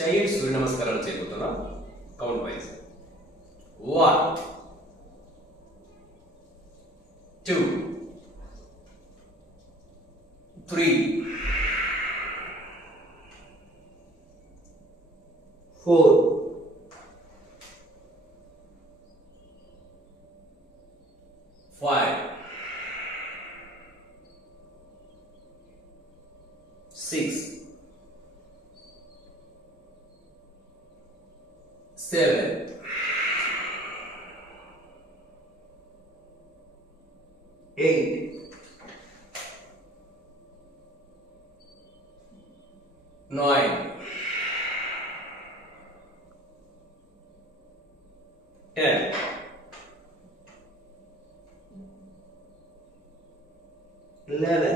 child సూర్య నమస్కారాలు చేయబోతున్నాం count wise 1 2 3 4 5 6 7 8 9 10 11